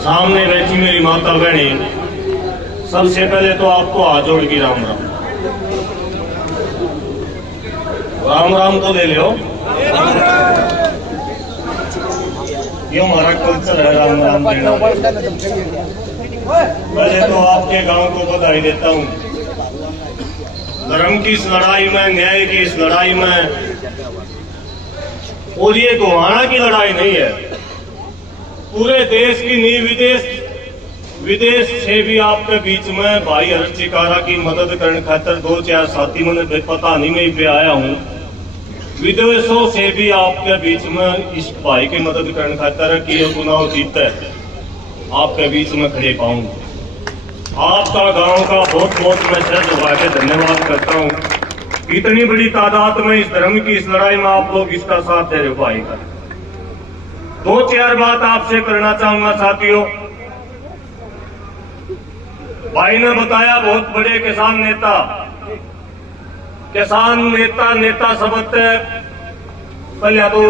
सामने बैठी मेरी माता बहनी, सबसे पहले तो आपको हाथ जोड़ के राम राम। राम राम तो ले लो, ये हमारा कल्चर है राम राम देना। पहले तो आपके गांव को बधाई देता हूँ। धर्म की इस लड़ाई में, न्याय की इस लड़ाई में, और ये गोहाना की लड़ाई नहीं है, पूरे देश की नहीं, विदेश से भी आपके बीच में भाई हर्ष चिकारा की मदद करने खातर 2-4 साथी मैंने पता नहीं मैं पे आया हूँ। विदेशों से भी आपके बीच में इस भाई की मदद करने खातर कि ये चुनाव जीते आपके बीच में खड़े पाऊं। आपका गांव का बहुत बहुत मैं सर झुका के धन्यवाद करता हूँ। इतनी बड़ी तादाद में इस धर्म की इस लड़ाई में आप लोग इसका साथ दे रहे हो भाई का। 2-4 बात आपसे करना चाहूंगा साथियों। भाई ने बताया बहुत बड़े किसान नेता सबक पहले तो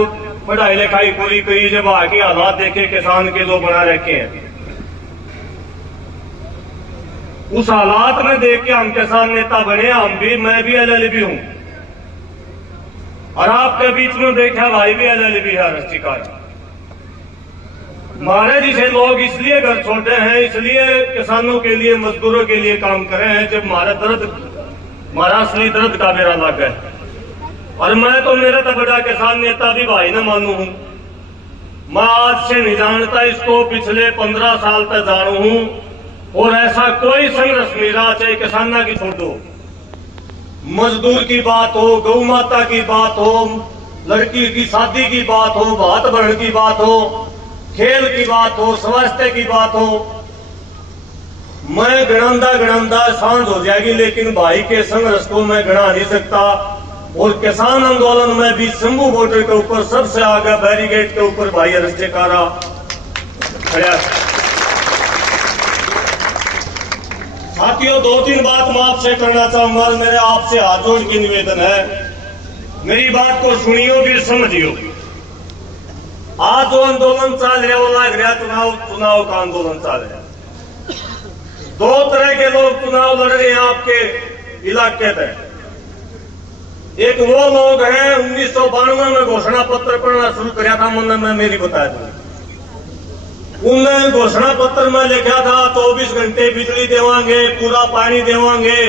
पढ़ाई लिखाई पूरी करी, जब आगे हालात देखे किसान के जो बना रखे हैं, उस हालात में देख के हम किसान नेता बने। मैं भी LLB हूं और आपके बीच में बैठा भाई भी LLB है हर्ष चिकारा। हमारे जिसे लोग इसलिए घर छोड़ते हैं, इसलिए किसानों के लिए, मजदूरों के लिए काम कर रहे हैं जब हमारा असली दर्द का मेरा लग है। और मैं तो मेरा तो बड़ा किसान नेता भी भाई न मानू हूं। मैं आज से नहीं जानता इसको, पिछले 15 साल तक जानू हूं। और ऐसा कोई संघर्ष नहीं रहा, चाहे किसाना की छोड़ दो, मजदूर की बात हो, गौ माता की बात हो, लड़की की शादी की बात हो, भात भरण की बात हो, खेल की बात हो, स्वास्थ्य की बात हो, मैं गणंदा सांझ हो जाएगी, लेकिन भाई के संघर्ष को मैं गणा नहीं सकता। और किसान आंदोलन में भी शंभू बॉर्डर के ऊपर सबसे आगे बैरिकेड के ऊपर भाई हर्ष चिकारा खड़ा। साथियों 2-3 बात मैं आपसे करना चाहूंगा। मेरे आपसे हाथ जोड़ के निवेदन है, मेरी बात को सुनियो फिर समझियो। आज जो आंदोलन चल रहा है वो लग रहा चुनाव का आंदोलन चल रहा है। 2 तरह के लोग चुनाव लड़ रहे हैं आपके इलाके में। एक वो लोग हैं 1992 में घोषणा पत्र पढ़ना शुरू किया था, मैं मेरी बता दूं। उन्होंने घोषणा पत्र में लिखा था 24 घंटे बिजली देवांगे, पूरा पानी देवांगे,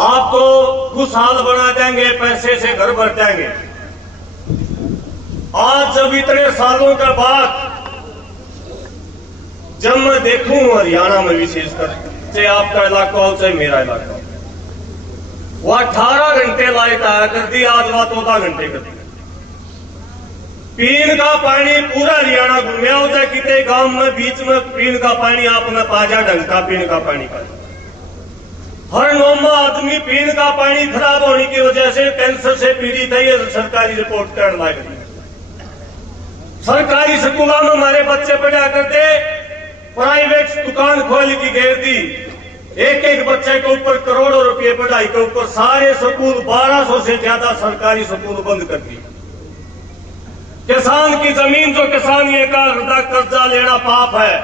आपको खुशहाल बना देंगे, पैसे से घर भर देंगे। आज जब इतने सालों के बाद जब मैं देखूं हरियाणा में विशेषकर, चाहे आपका इलाका हो चाहे मेरा इलाका, वो 18 घंटे लाइट आया कर दी, आज वह 14 घंटे कर दी। पीने का पानी पूरा हरियाणा घूमया हो जाए, कितने गांव में बीच में पीने का पानी आपने पाजा, ढंग का पीने का पानी का। हर 9वां आदमी पीने का पानी खराब होने की वजह से कैंसर से पीड़ित है, ये सरकारी रिपोर्ट करने लग रही है। सरकारी स्कूलों में हमारे बच्चे पढ़ा करते, प्राइवेट दुकान खोल की घेर दी, एक बच्चे के ऊपर करोड़ों रुपए पढ़ाई के ऊपर, सारे स्कूल 1200 से ज्यादा सरकारी स्कूल बंद कर दी। किसान की जमीन जो किसान ये का कर्जा लेना पाप है।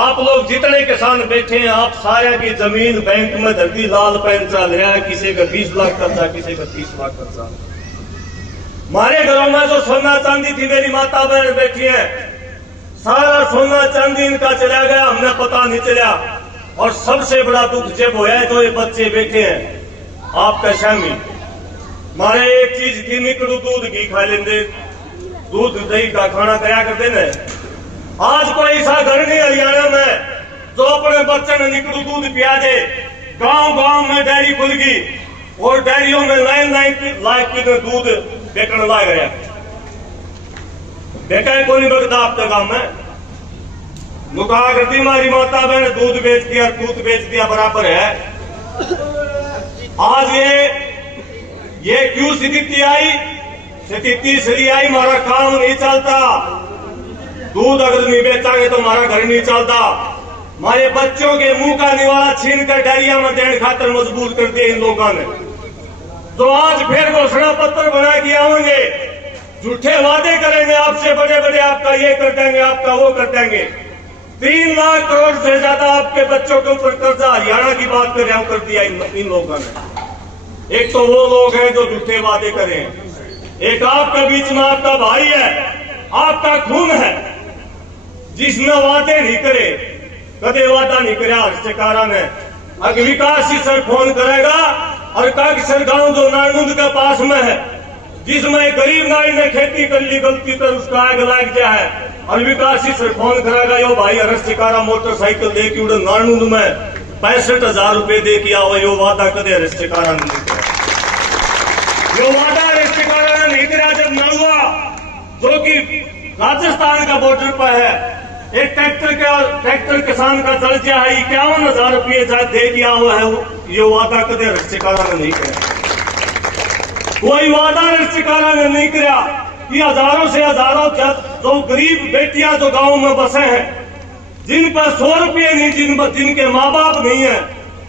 आप लोग जितने किसान बैठे हैं, आप सारे की जमीन बैंक में धरती लाल पेन चल रहा है, किसी का 20 लाख कर्जा, किसी का 30 लाख कर्जा। हमारे घरों में जो सोना चांदी थी, मेरी माता बहन बैठी है, सारा सोना चांदी इनका चला गया, हमने पता नहीं चला। और सबसे बड़ा दुख जब हुआ है जो ये बच्चे बैठे हैं आपका शामिल, हमारे एक चीज थी, निकड़ू दूध घी खा लेंगे, दूध दही का खाना तैयार करते न। आज कोई ऐसा घर नहीं हरियाणा में जो अपने बच्चे ने निकड़ू दूध पिया दे। गांव में डेयरी खुल गई और डेयरियों में लाइन की दूध बेचने लग रहा। देखा है कोई बगदा आपके गांव में? मुका करती हमारी माता बहन दूध बेच दिया, दूध बेच दिया बराबर है। आज ये क्यों स्थिति आई? स्थिति इसलिए आई, हमारा काम नहीं चलता। दूध अगर नहीं बेचांगे तो हमारा घर नहीं चलता। हमारे बच्चों के मुंह का निवाला छीन कर डेरिया में देने खातर मजबूर कर दिया इन लोगों ने। तो आज फिर घोषणा पत्र बना के आएंगे, झूठे वादे करेंगे आपसे, बड़े बड़े आपका ये कर देंगे, आपका वो कर देंगे। 3 लाख करोड़ से ज्यादा आपके बच्चों के ऊपर कर्जा, हरियाणा की बात कर रहा हूं, कर दिया इन लोगों ने। एक तो वो लोग हैं जो झूठे वादे कर रहे हैं, एक आपके बीच में आपका भाई है, आपका खून है, जिसने वादे नहीं करे, कदे वादा नहीं कराया हर्षकारा ने। अगर विकास सर फोन करेगा और कागसर गांव जो नारनुंद के पास में है, जिसमें गरीब नाई ने खेती कर ली गलती कर उसका आग लग गया है, और विकास सर फोन करेगा, यो भाई हर्षकारा मोटरसाइकिल दे के उड़े नारनुंद में 65,000 रुपए दे के आओ, यो वादा कदे हर्षकारा ने नहीं किया। यो वादा हर्षकारा ने नहीं किया जब नलवा, जो कि राजस्थान का बॉर्डर पर है, एक ट्रैक्टर किसान का चल गया है, 51,000 रुपये दे दिया हुआ है, ये वादा कदे हर्षकारा ने नहीं किया। कोई वादा हर्षकारा ने नहीं किया कि हजारों से हजारों जो गरीब बेटियां जो गांव में बसे हैं, जिन पर 100 रुपये नहीं, जिनके माँ बाप नहीं है,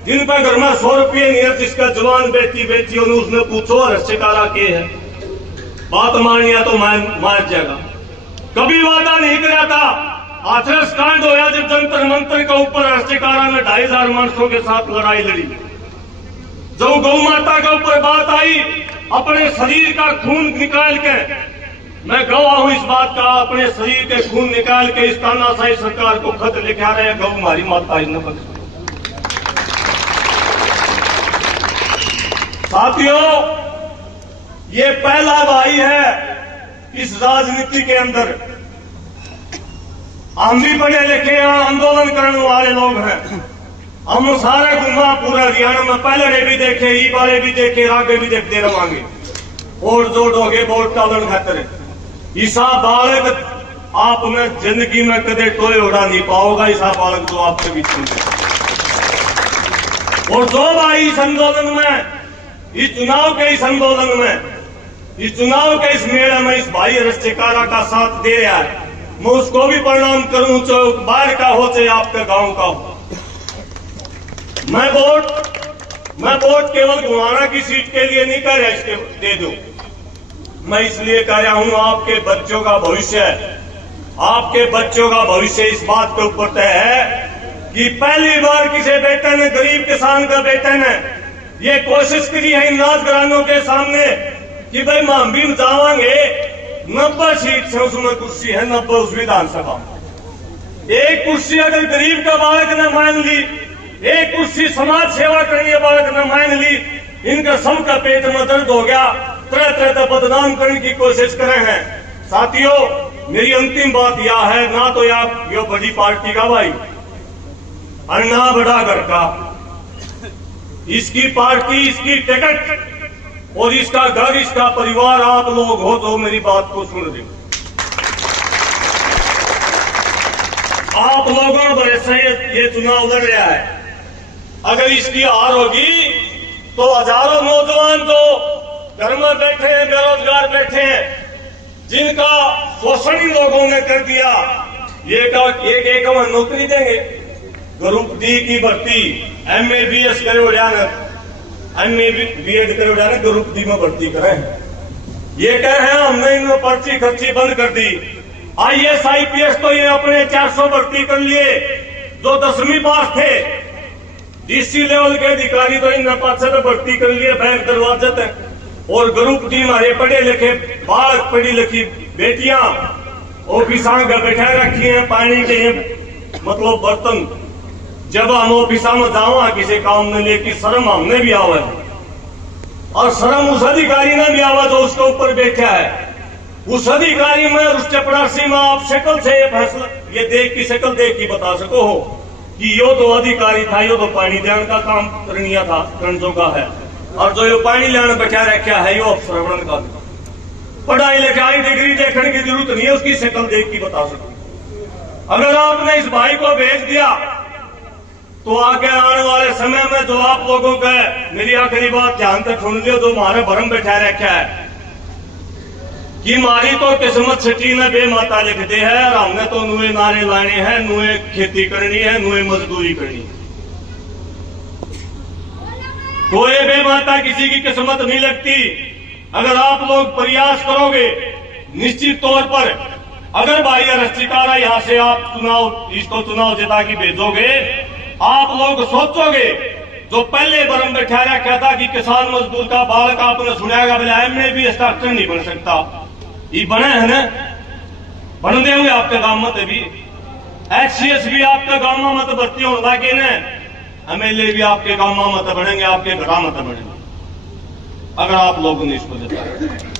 जिन पर घर में 100 रुपये नहीं है, जिसका जवान बेटी हो, उसने पूछो हर्षकारा के है, बात मानिया तो मान जाएगा। कभी वादा नहीं किया था। हाथरस कांड होया जब जंतर मंत्र के ऊपर हर्षकारा ने 2,500 मानसों के साथ लड़ाई लड़ी। जब गौ माता के ऊपर बात आई, अपने शरीर का खून निकाल के, मैं गवाह हूं इस बात का, अपने शरीर के खून निकाल के इस तानाशाही सरकार को खत लिखा रहे, गौ हमारी माता न बच। साथियों, ये पहला भाई है इस राजनीति के अंदर। हम भी पढ़े लिखे हैं, आंदोलन करने वाले लोग हैं, हम सारे घुमा पूरा हरियाणा में, पहले भी देखे, ई वाले भी देखे, आगे भी देखते रहोगे, और जोड़ोगे वोट टालन खातर। ईसा बालक आप में जिंदगी में कदे टोए उड़ा नहीं पाओगा, ईसा बालक जो आपके बीच में। और जो भाई इस आंदोलन में, इस चुनाव के इस आंदोलन में, इस चुनाव के इस मेले में इस भाई हर्षकारा का साथ दे रहा है, मैं उसको भी प्रणाम करूं, चाहे बाहर का हो चाहे आपके गांव का हो। मैं वोट केवल घुमाना की सीट के लिए नहीं कर रहा, इसके दे दो, मैं इसलिए कह रहा हूं, आपके बच्चों का भविष्य, आपके बच्चों का भविष्य इस बात के ऊपर तय है कि पहली बार किसी बेटे ने, गरीब किसान का बेटे ने ये कोशिश करी है इन राजघरानों के सामने कि भाई हम भी जावांगे, 90 सीट से उसमें कुर्सी है, 90 उस विधानसभा। एक कुर्सी अगर गरीब का बालक ने मान ली, एक कुर्सी समाज सेवा करने बालक ने मान ली, इनका सबका पेट में दर्द हो गया, तरह तरह बदनाम करने की कोशिश कर रहे हैं। साथियों, मेरी अंतिम बात यह है, ना तो आप यो बड़ी पार्टी का भाई और ना बड़ा घर का, इसकी पार्टी, इसकी टिकट और इसका घर, इसका परिवार आप लोग हो तो मेरी बात को सुन रहे। आप लोगों पर से ये चुनाव लड़ रहा है, अगर इसकी हार होगी तो हजारों नौजवान जो घर में बैठे हैं, बेरोजगार बैठे हैं, जिनका शोषण इन लोगों ने कर दिया, एक हम नौकरी देंगे। ग्रुप डी की भर्ती MA BS करो जाना, MA BEd करो जाना, ग्रुप डी में भर्ती करें, ये कह रहे हैं। हमने इनमें पर्ची खर्ची बंद कर दी। IAS IPS तो ये अपने 400 भर्ती कर लिए जो 10वीं पास थे। DC लेवल के अधिकारी तो इन 500 भर्ती कर लिए बैंक दरवाजे तक। और ग्रुप डी हमारे पढ़े लिखे बालक, पढ़ी लिखी बेटियां ऑफिसा में बैठा रखी है, पानी के मतलब बर्तन। जब हम ऑफिसा में जावा किसी काम में लेके, शर्म हमने भी आवा है और शर्म उस अधिकारी ने भी आवा जो उसके ऊपर बैठा है। उस अधिकारी में, उस चपरासी में आप शक्ल से ये फैसला, ये देख की शक्ल देख की बता सको हो कि यो तो अधिकारी था, यो तो पानी देने का काम करनिया था, करणजों का है, और जो यो पानी लेने बैठा रखा है यो श्रवण का। पढ़ाई लिखाई डिग्री देखने की जरूरत नहीं है, उसकी शक्ल देख की बता सको। अगर आपने इस भाई को भेज दिया तो आगे आने वाले समय में जो आप लोगों का, मेरी आखिरी बात ध्यान तक सुन लियो, जो हमारे भरम बैठा रखा है कि हमारी तो किस्मत छठी ने बे माता लिख दे है, और हमने तो नुए नारे लाने हैं, नुए खेती करनी है, नुए मजदूरी करनी है। कोई बे माता किसी की किस्मत नहीं लगती। अगर आप लोग प्रयास करोगे, निश्चित तौर पर अगर भाई रस्तिकारा यहाँ से आप चुनाव जिता के भेजोगे, आप लोग सोचोगे जो पहले बरम बैठा रखा था कि किसान मजदूर का बालक आपने सुनाएगा बोले एमए भी इसका अक्षर नहीं बन सकता, ये बने है ना, बन देंगे आपके गांव में भी, HCS भी आपके गांव में मत भर्ती होने लगे न, MLA भी आपके गांव में मत बनेंगे, आपके घर मत बनेंगे, अगर आप लोगों ने इसको देखा।